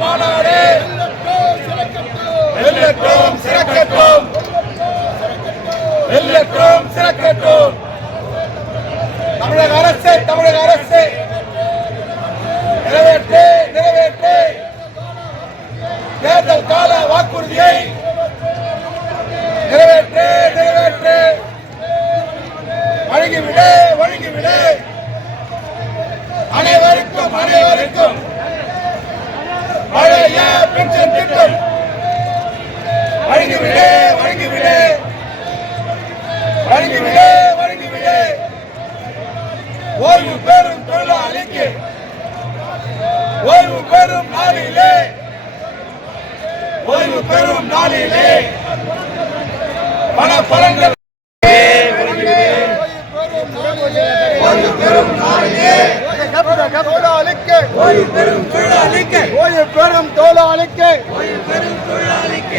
மாநாடு வெல்லட்டும் சிறக்கட்டும் வெல்லட்டும் சிறக்கட்டும். தமிழக அரசு நிறைவேற்று தேர்தல் கால வாக்குறுதியை நிறைவேற்று வழங்கிவிடு அனைவருக்கும் பழைய பென்ஷன் திட்டம் வழங்கிவிடு ஓய்வு பெறும் தொழிலாளிக்கு ஓய்வு பெறும் நாளிலே பல பலன்கள்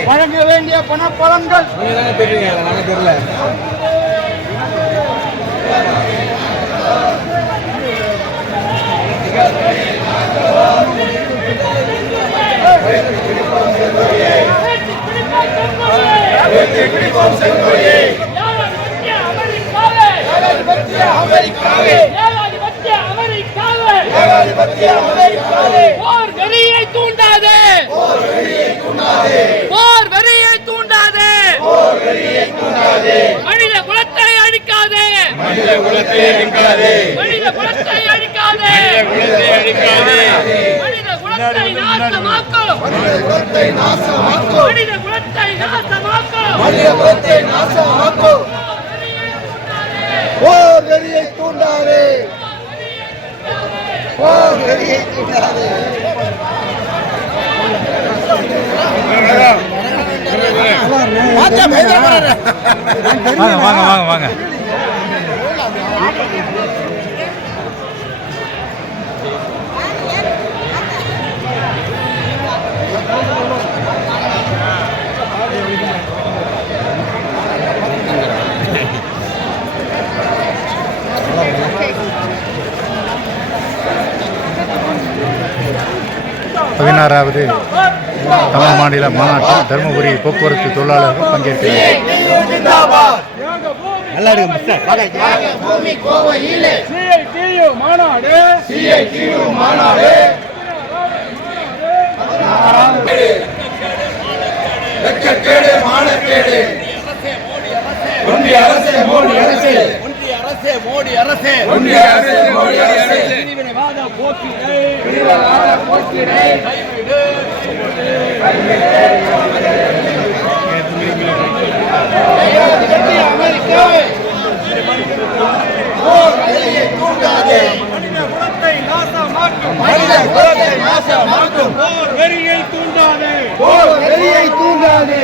வழங்க வேண்டிய பண பலன்கள் மனித குலத்தை அழிக்காதே மனித குலத்தை நாசமாக்கும் போர் வெறியை தூண்டாதே வாங்க. பதினாறாவது தமிழ் மாநில மாநாட்டில் தருமபுரி போக்குவரத்து தொழிலாளர்கள் பங்கேற்கிறார். மோடி அரசே பிரிவினைவாத போக்கினை கைவிடு. மனித குலத்தை நாசமாக்கும் போர் வெறியை தூண்டாதே